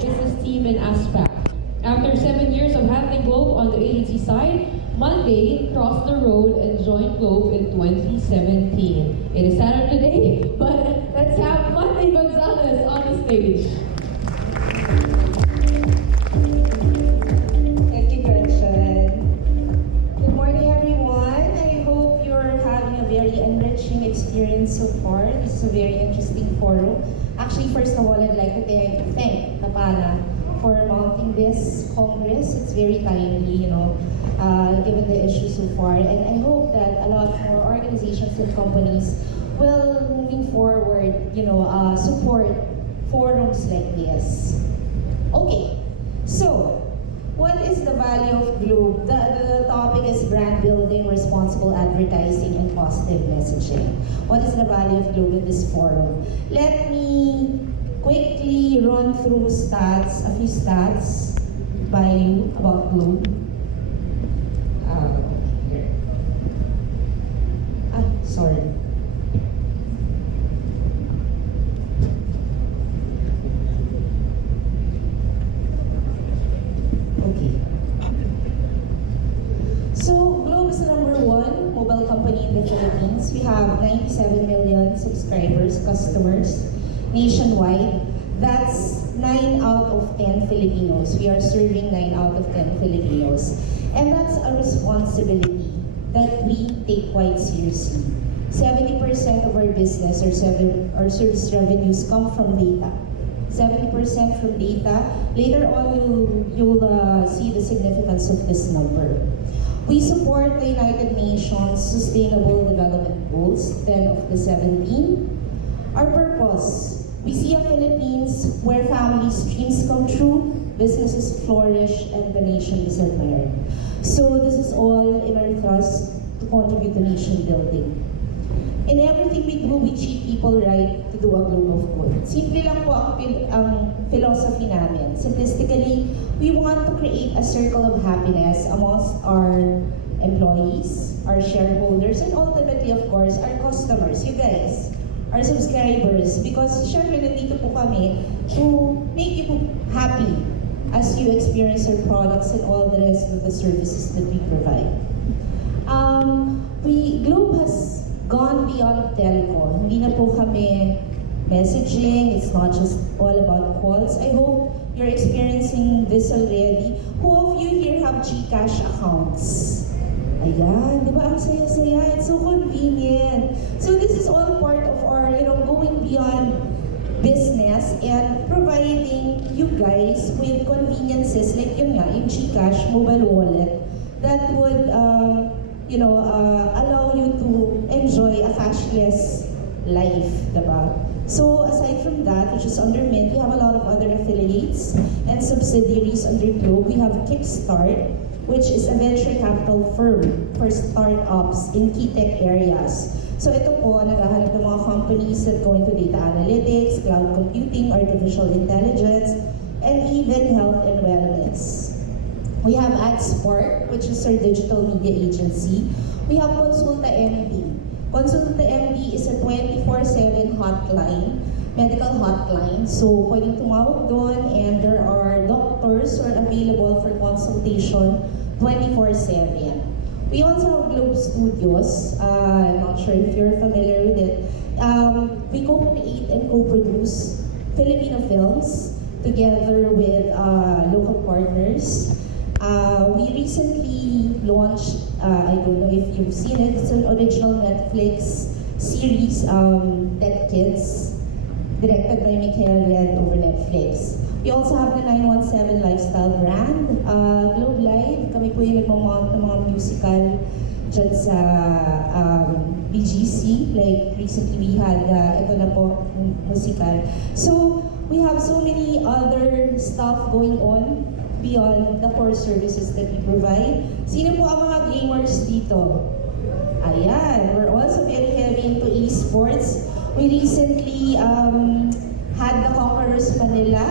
business team in ASPAC. After 7 years of handling Globe on the agency side, Monday crossed the road and joined Globe in 2017. It is Saturday, but let's have Monday Gonzales on the stage. Thank you, Gretchen. Good morning, everyone. I hope you're having a very enriching experience so far. This is a very interesting forum. Actually, first of all, I'd like to thank Napana for mounting this Congress. It's very timely, given the issue so far. And I hope that a lot more organizations and companies will, moving forward, support forums like this. Okay, so what is the value of Globe? The topic is brand building, responsible advertising, and positive messaging. What is the value of Globe in this forum? Let me quickly run through a few stats by you about Globe. Here. Sorry. Okay. So, Globe is the #1 mobile company in the Philippines. We have 97 million subscribers, customers, nationwide. That's 9 out of 10 Filipinos. We are serving 9 out of 10 Filipinos. And that's a responsibility that we take quite seriously. 70% of our business or service revenues come from data. 70% from data. Later on, you'll see the significance of this number. We support the United Nations Sustainable Development Goals, 10 of the 17. Our purpose: we see a Philippines where family dreams come true, businesses flourish, and the nation is admired. So this is all in our thrust to contribute to nation building. In everything we do, we treat people right to do a globe of good. Simple lang po ang philosophy namin. Simplistically, we want to create a circle of happiness amongst our employees, our shareholders, and ultimately, of course, our customers, you guys, our subscribers. Because syempre nandito po kami to make you happy as you experience our products and all the rest of the services that we provide. Globe has gone beyond telco. Hindi na po kami messaging. It's not just all about calls. I hope you're experiencing this already. Who of you here have GCash accounts? Ayan, di ba ang saya-saya? It's so convenient. So this is all part of our, going beyond business and providing you guys with conveniences like yun nga, yung GCash mobile wallet that would, allow you to enjoy a cashless life, diba? So aside from that, which is under Mint, we have a lot of other affiliates and subsidiaries under Globe. We have Kickstart, which is a venture capital firm for startups in key tech areas. So ito po, naghahanap ng mga companies that go into data analytics, cloud computing, artificial intelligence, and even health and wellness. We have AdSpark, which is our digital media agency. We have Consulta MD. Consulta MD is a 24/7 hotline, medical hotline. So pwedeng tumawag doon and there are doctors who are available for consultation 24/7. We also have Globe Studios. I'm not sure if you're familiar with it. We co-create and co-produce Filipino films together with local partners. We recently launched, I don't know if you've seen it, it's an original Netflix series, Dead Kids, directed by Michael Red over Netflix. We also have the 917 lifestyle brand, Globe Live. Kami po yung nagmamount ng mga musical dyan sa BGC. Like recently we had, ito na po, musical. So we have so many other stuff going on beyond the core services that we provide. Sino po ang mga gamers dito? Ayan, we're also very heavy into esports. We recently had the Conquerors Manila.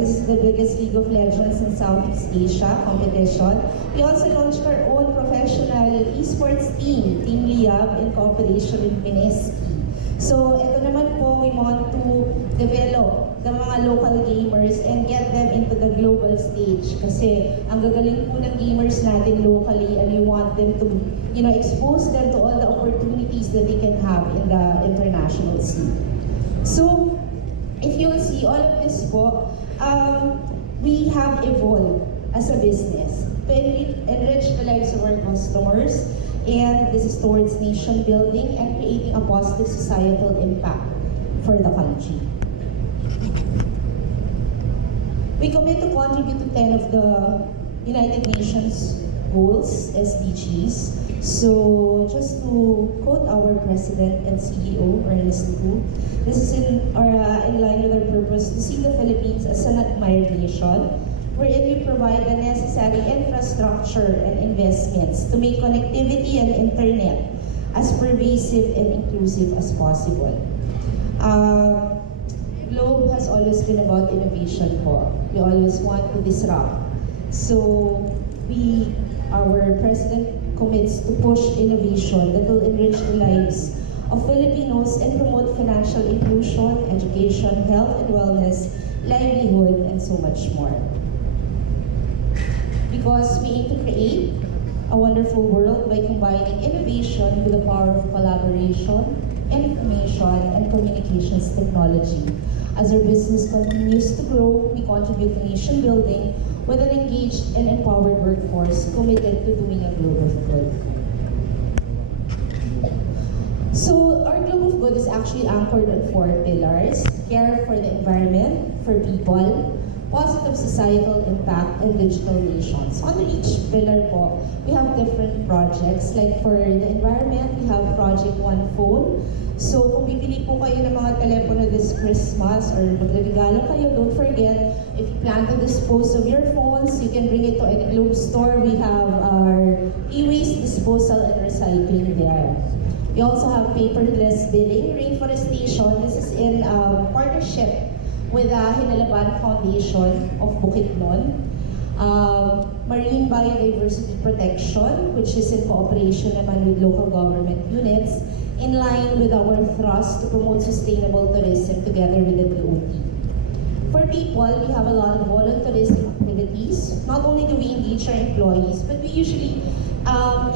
This is the biggest League of Legends in Southeast Asia competition. We also launched our own professional esports team, Team Liab, in cooperation with Mineski. So, ito naman naman po, we want to develop the mga local gamers and get them into the global stage. Kasi ang gagaling po ng gamers natin locally, and we want them to, expose them to all the opportunities that they can have in the international scene. So, if you'll see all of this po, we have evolved as a business to enrich the lives of our customers, and this is towards nation building and creating a positive societal impact for the country. We commit to contribute to 10 of the United Nations goals, SDGs. So just to quote our President and CEO, Ernest Gu, this is in line with our purpose to see the Philippines as an admired nation, wherein we provide the necessary infrastructure and investments to make connectivity and internet as pervasive and inclusive as possible. Globe has always been about innovation po. We always want to disrupt. So our President commits to push innovation that will enrich the lives of Filipinos and promote financial inclusion, education, health and wellness, livelihood, and so much more. Because we aim to create a wonderful world by combining innovation with the power of collaboration, information, and communications technology. As our business continues to grow, we contribute to nation building with an engaged and empowered workforce committed to doing a globe of good. So our globe of good is actually anchored on 4 pillars: care for the environment, for people, positive societal impact, and digital nations. So under each pillar po, we have different projects. Like for the environment, we have Project One Phone. So kung bibili po kayo ng mga telepono this Christmas or magregalo kayo, don't forget, if you plan to dispose of your phones, you can bring it to any Globe store. We have our e-waste disposal and recycling there. We also have paperless billing, rainforestation. This is in partnership with the Hinalaban Foundation of Bukidnon. Marine biodiversity protection, which is in cooperation naman with local government units, in line with our thrust to promote sustainable tourism together with the DOT. For people, we have a lot of volunteerism activities. Not only do we engage our employees, but we usually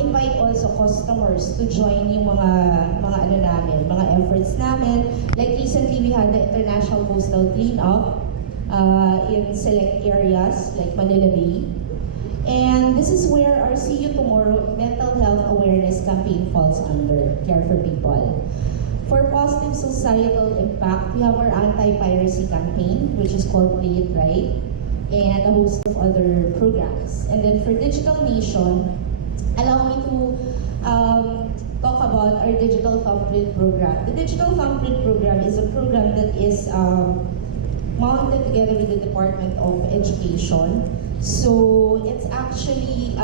invite also customers to join yung mga efforts namin. Like recently, we had the International Coastal Cleanup in select areas like Manila Bay. And this is where our See You Tomorrow mental health awareness campaign falls under, Care for People. For positive societal impact, we have our anti-piracy campaign, which is called Play It Right, and a host of other programs. And then for Digital Nation, allow me to talk about our Digital Thumbprint program. The Digital Thumbprint program is a program that is mounted together with the Department of Education. So it's actually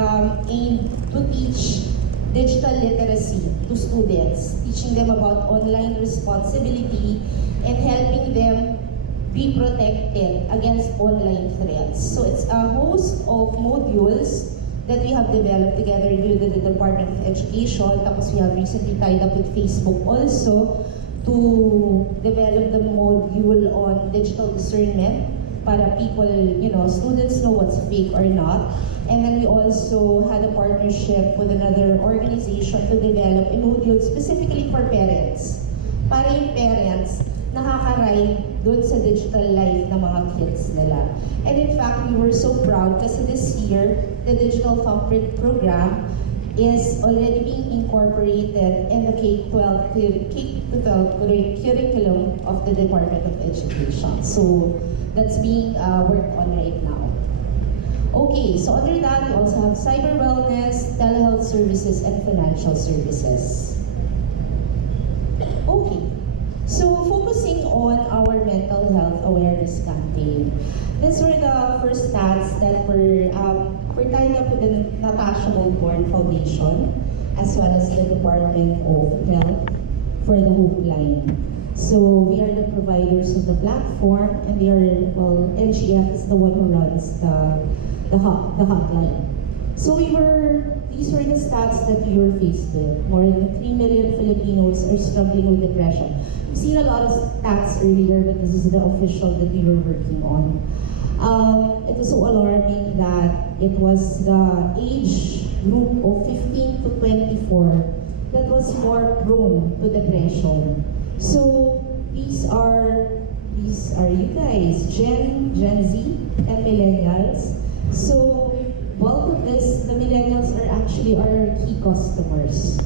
aimed to teach digital literacy to students, teaching them about online responsibility and helping them be protected against online threats. So it's a host of modules that we have developed together with the Department of Education. Tapos we have recently tied up with Facebook also to develop the module on digital discernment para people, students know what's fake or not. And then we also had a partnership with another organization to develop a module specifically for parents. Para yung parents nakaka-ride dun sa digital life ng mga kids nila. And in fact, we were so proud kasi this year, the Digital Thumbprint program is already being incorporated in the K-12 curriculum of the Department of Education. So that's being worked on right now. Okay, so under that, we also have cyber wellness, telehealth services, and financial services. Okay, so focusing on our mental health awareness campaign, these were the first stats that we're tying up with the Natasha Goldborn Foundation, as well as the Department of Health for the Hope Line. So we are the providers of the platform, and NGF is the one who runs the hotline. So these were the stats that we were faced with. More than 3 million Filipinos are struggling with depression. seen a lot of stats earlier, but this is the official that we were working on. It was so alarming that it was the age group of 15 to 24 that was more prone to depression. So these are you guys, Gen Z, and millennials. So bulk of this, the millennials are actually our key customers.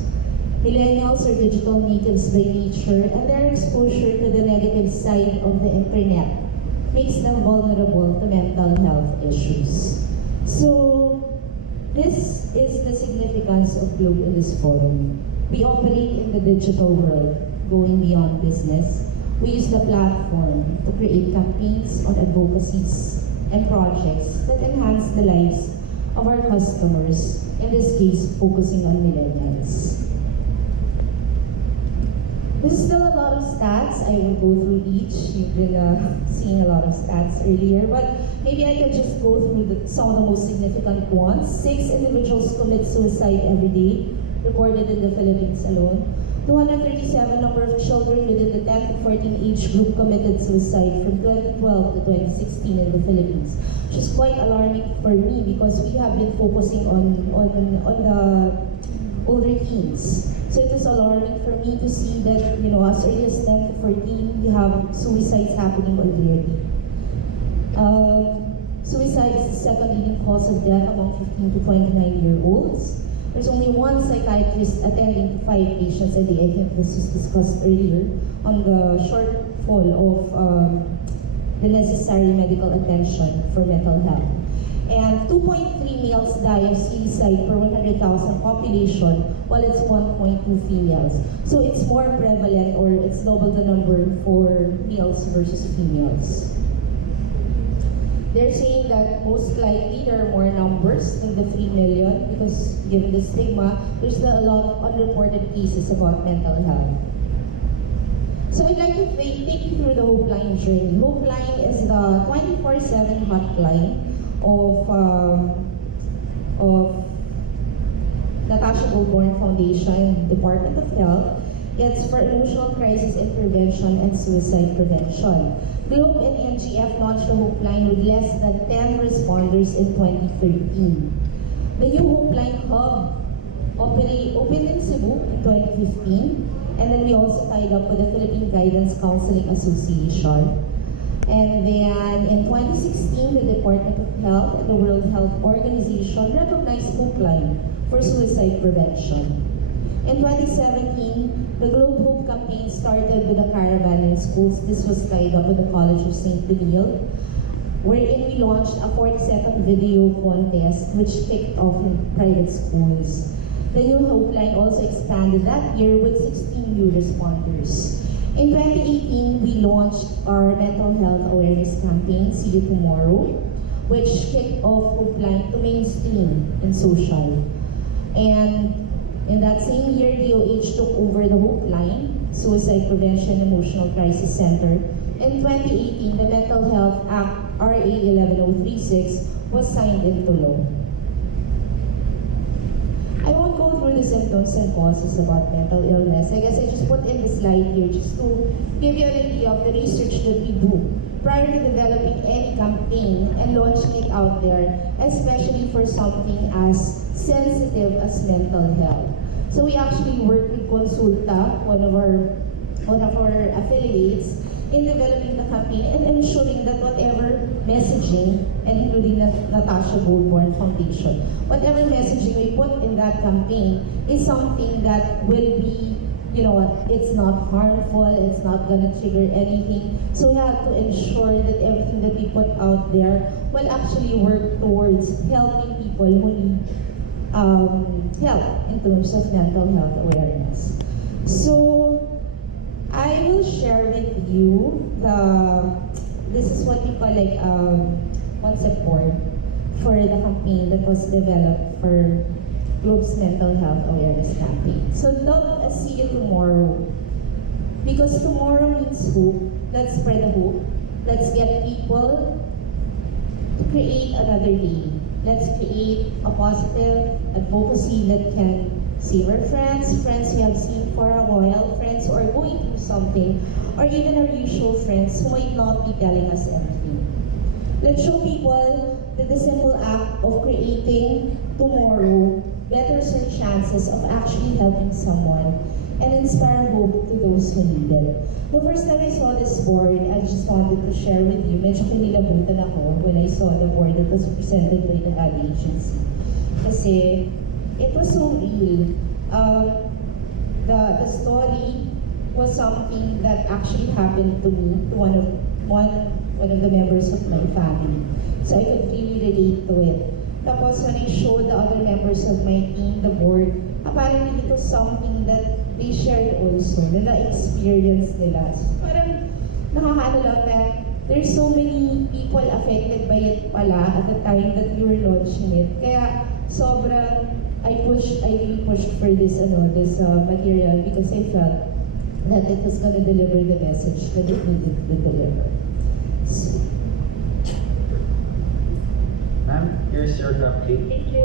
Millennials are digital natives by nature, and their exposure to the negative side of the internet makes them vulnerable to mental health issues. So this is the significance of Globe in this forum. We operate in the digital world, going beyond business. We use the platform to create campaigns on advocacies and projects that enhance the lives of our customers, in this case, focusing on millennials. There's still a lot of stats. I will go through each. You've been seeing a lot of stats earlier, but maybe I could just go through some of the most significant ones. 6 individuals commit suicide every day, recorded in the Philippines alone. 237 number of children within the 10 to 14 age group committed suicide from 2012 to 2016 in the Philippines, which is quite alarming for me because we have been focusing on the older teens. So it is alarming for me to see that, you know, as early as 10 to 14, we have suicides happening already. Suicide is the second leading cause of death among 15 to 29-year-olds. There's only one psychiatrist attending to 5 patients a day. I think this was discussed earlier on the shortfall of the necessary medical attention for mental health. And 2.3 males die of suicide per 100,000 population, while it's 1.2 females. So it's more prevalent, or it's double the number for males versus females. They're saying that most likely there are more numbers than the 3 million because given the stigma, there's still a lot of unreported cases about mental health. So I'd like to take you through the Hope Line journey. Hope Line is the 24/7 hotline of Natasha Goldborn Foundation, Department of Health. It's for emotional crisis intervention and suicide prevention. Globe and NGF launched the Hope Line with less than 10 responders in 2013. The new Hope Line hub opened in Cebu in 2015, and then we also tied up with the Philippine Guidance Counseling Association. And then in 2016, the Department of Health and the World Health Organization recognized Hope Line for suicide prevention. In 2017, the Globe Hope campaign started with a caravan in schools. This was tied up with the College of St. Benil, wherein we launched a 40-second video contest which kicked off in private schools. The new Hope Line also expanded that year with 16 new responders. In 2018, we launched our mental health awareness campaign, See You Tomorrow, which kicked off Hope Line to mainstream and social. And in that same year, DOH took over the Hope Line, Suicide Prevention Emotional Crisis Center. In 2018, the Mental Health Act, RA 11036, was signed into law. I won't go through the symptoms and causes about mental illness. I guess I just put in the slide here just to give you an idea of the research that we do prior to developing any campaign and launching it out there, especially for something as sensitive as mental health. So we actually work with Consulta, one of our affiliates, in developing the campaign and ensuring that whatever messaging, and including the Natasha Goldborn Foundation, whatever messaging we put in that campaign is something that will be, you know, it's not harmful, it's not gonna trigger anything. So we have to ensure that everything that we put out there will actually work towards helping people who need help in terms of mental health awareness. So I will share with you this is what we call like concept board for the campaign that was developed for Globe's mental health awareness campaign. So love as See You Tomorrow, because tomorrow means hope. Let's spread the hope. Let's get people to create another day. Let's create a positive advocacy that can Save our friends, friends we have seen for a while, friends who are going through something, or even our usual friends who might not be telling us anything. Let's show people that the simple act of creating tomorrow betters our chances of actually helping someone and inspire hope to those who need it. The first time I saw this board, I just wanted to share with you, medyo kinilabutan ako when I saw the board that was presented by the ad agency. Kasi it was so real. The story was something that actually happened to me, to one of the members of my family. So I could really relate to it. Tapos when I showed the other members of my team the board, apparently it was something that they shared also, na na-experience nila. So parang nakakaano lang na there's so many people affected by it pala at the time that we were launching it. Kaya sobrang I really pushed for this material because I felt that it was gonna deliver the message that it needed to deliver. So, Ma'am, here's your cupcake. thank you.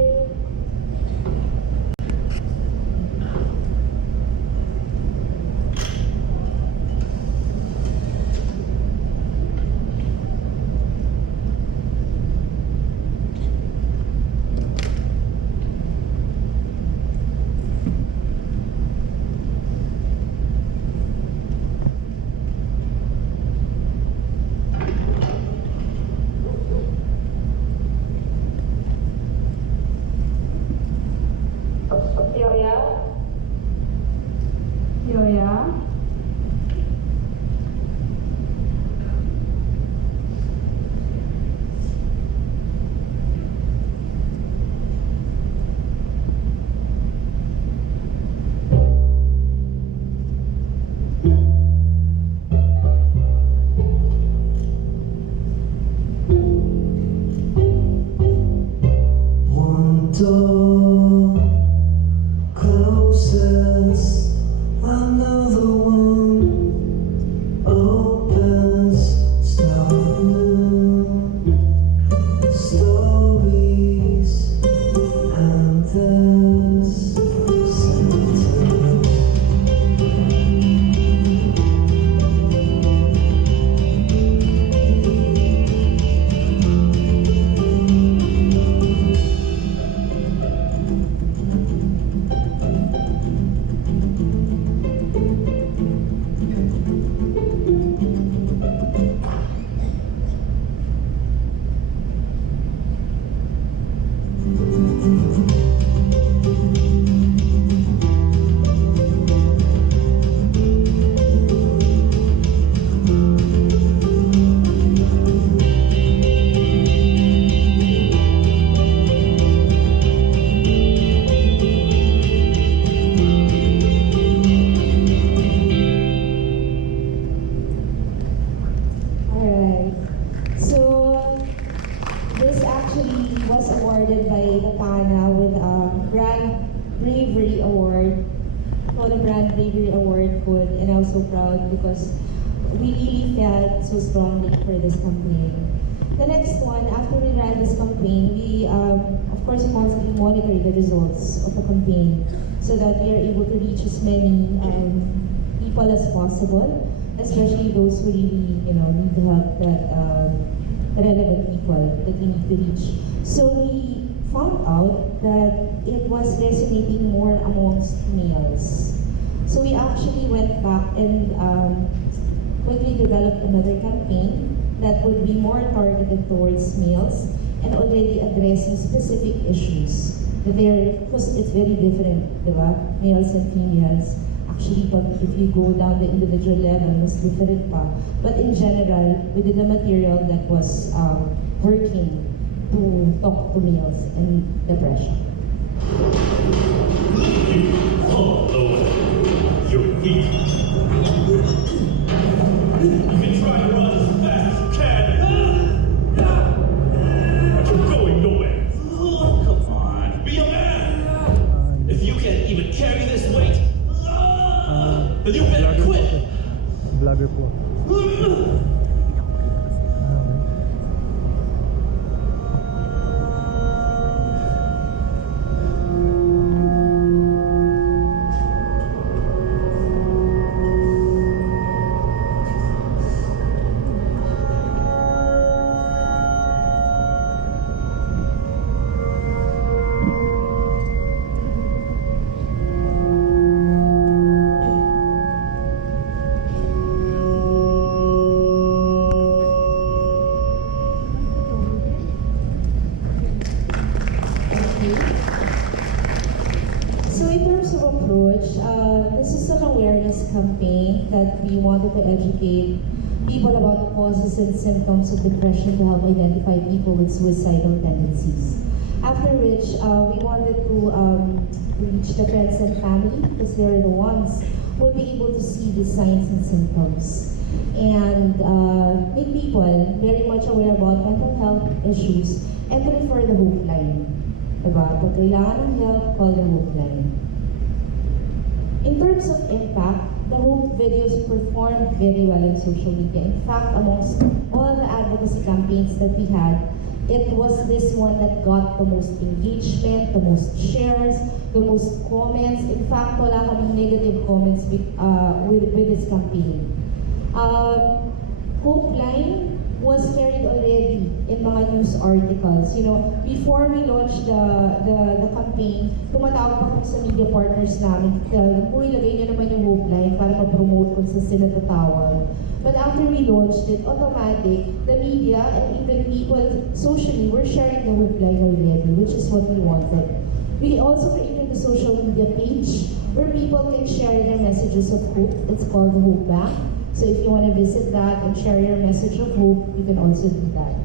Yoya. One door closes, another one opens. Start new stories and this sentence. Alright. So this actually was awarded by the PANA with a Brand Bravery Award. Called a Brand Bravery Award good, and I was so proud because we really felt so strongly for this campaign. The next one, after we ran this campaign, we of course constantly monitor the results of the campaign so that we are able to reach as many people as possible, especially those who really need the help, that relevant people that we need to reach. So we found out that it was resonating more amongst males. So we actually went back and quickly developed another campaign that would be more targeted towards males and already addressing specific issues. Because it's very different, diba? Males and females. Actually, but if you go down the individual level, mas different pa. But in general, we did a material that was working to talk to males and depression. Follow your feet. You can try to run as fast as you can, but you're going nowhere. Oh, come on, be a man. If you can't even carry this weight, then you better quit. Vlogger po. awareness campaign that we wanted to educate people about the causes and symptoms of depression to help identify people with suicidal tendencies. After which, we wanted to reach the friends and family because they're the ones who will be able to see the signs and symptoms. And make people very much aware about mental health issues and to refer the hope line. Diba? Pag kailangan ng help, call the hope line. In terms of impact, the Hope videos performed very well in social media. In fact, amongst all the advocacy campaigns that we had, it was this one that got the most engagement, the most shares, the most comments. In fact, wala kaming negative comments with this campaign. Hope line was carried already in mga news articles. You know, before we launched the campaign, tumatawag pa kami sa media partners namin. Uy, lagay niyo naman yung Hope line para ma-promote kung sa sila tatawag. But after we launched it, automatic, the media and even people socially were sharing the Hope line already, which is what we wanted. We also created a social media page where people can share their messages of hope. It's called the Hope Bank. So if you want to visit that and share your message of hope, you can also do that.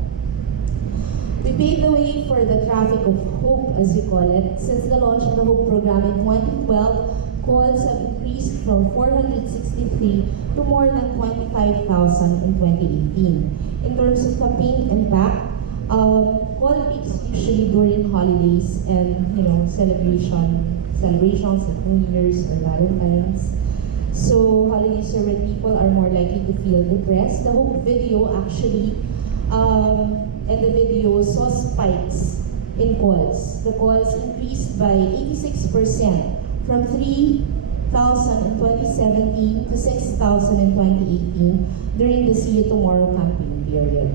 We paved the way for the traffic of hope, as you call it. Since the launch of the Hope program in 2012, calls have increased from 463 to more than 25,000 in 2018. In terms of campaign impact, call peaks usually during holidays and celebrations like New Year's or Valentine's. So holidays are when people are more likely to feel depressed. The Hope video actually, and the video saw spikes in calls. The calls increased by 86% from 3,000 in 2017 to 6,000 in 2018 during the See You Tomorrow campaign period.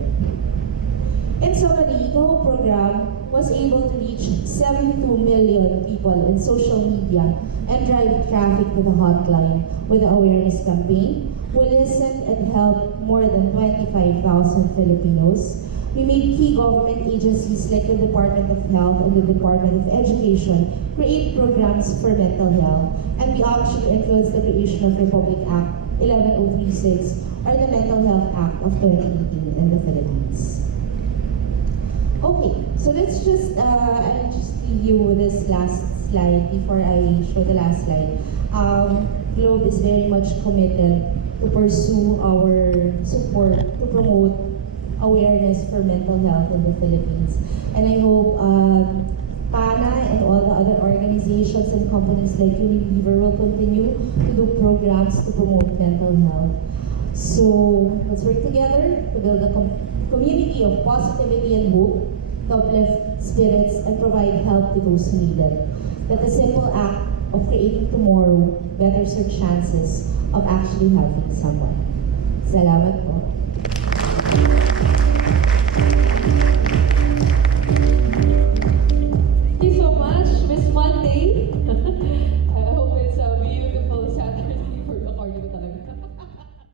In summary, the Hope program was able to reach 72 million people in social media and drive traffic to the hotline with the awareness campaign. We listened and helped more than 25,000 Filipinos. We made key government agencies like the Department of Health and the Department of Education create programs for mental health, and we actually influenced the creation of Republic Act 11036 or the Mental Health Act of 2018 in the Philippines. Okay, so let's just, I'll just leave you with this last slide before I show the last slide. Globe is very much committed to pursue our support to promote awareness for mental health in the Philippines. And I hope PANA and all the other organizations and companies like Unilever will continue to do programs to promote mental health. So let's work together to build a community of positivity and hope, to uplift spirits and provide help to those who need it. That the simple act of creating tomorrow betters our chances of actually helping someone. Salamat po.